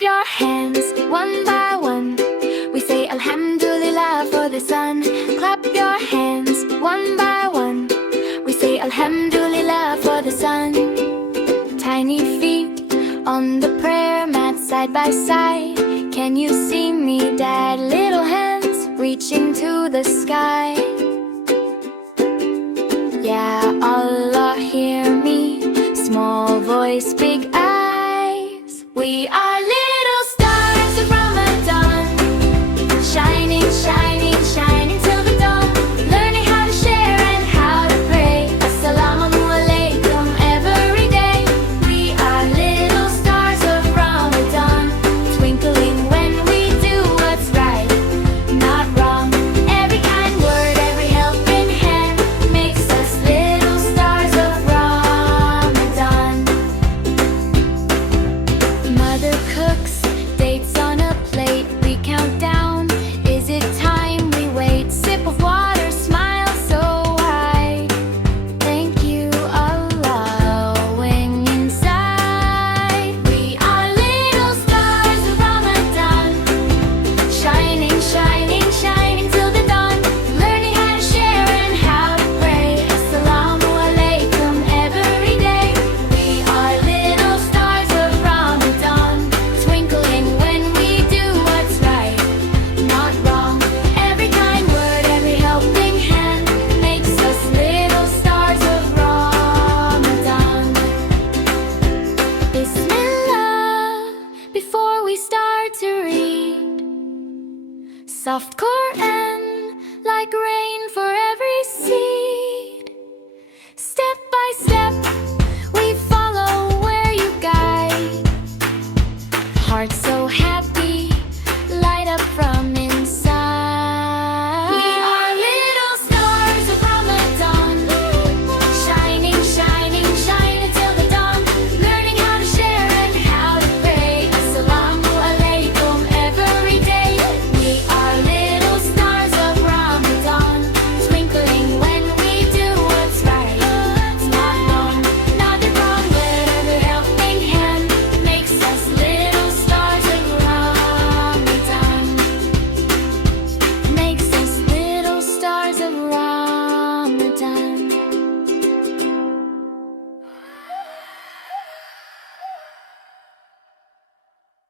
your hands one by one. We say Alhamdulillah for the sun. Clap your hands one by one. We say Alhamdulillah for the sun. Tiny feet on the prayer mat side by side. Can you see me, Dad? Little hands reaching to the sky. Yeah, Allah hear me. Small voice, big eyes. We are little stars of Ramadan, shining, shining, shining till the dawn. Learning how to share and how to pray. Assalamu alaikum every day. We are little stars of Ramadan, twinkling when we do what's right, not wrong. Every kind word, every helping hand makes us little stars of Ramadan. Mother cooks dates on a plate. We count down. Is it time? We wait. Sip of water, smile so wide. Thank you, Allah, wing inside. We are little stars of Ramadan, shining, shining, shining till the dawn. Learning how to share and how to pray. Assalamu alaikum every day. We are little stars of Ramadan, twinkling when we do what's right, not wrong. Every kind word, every helping hand makes us little stars of Ramadan. Bismillah before we start to read. Soft Quran like rain for every seed. Step by step we follow where you guide. Hearts so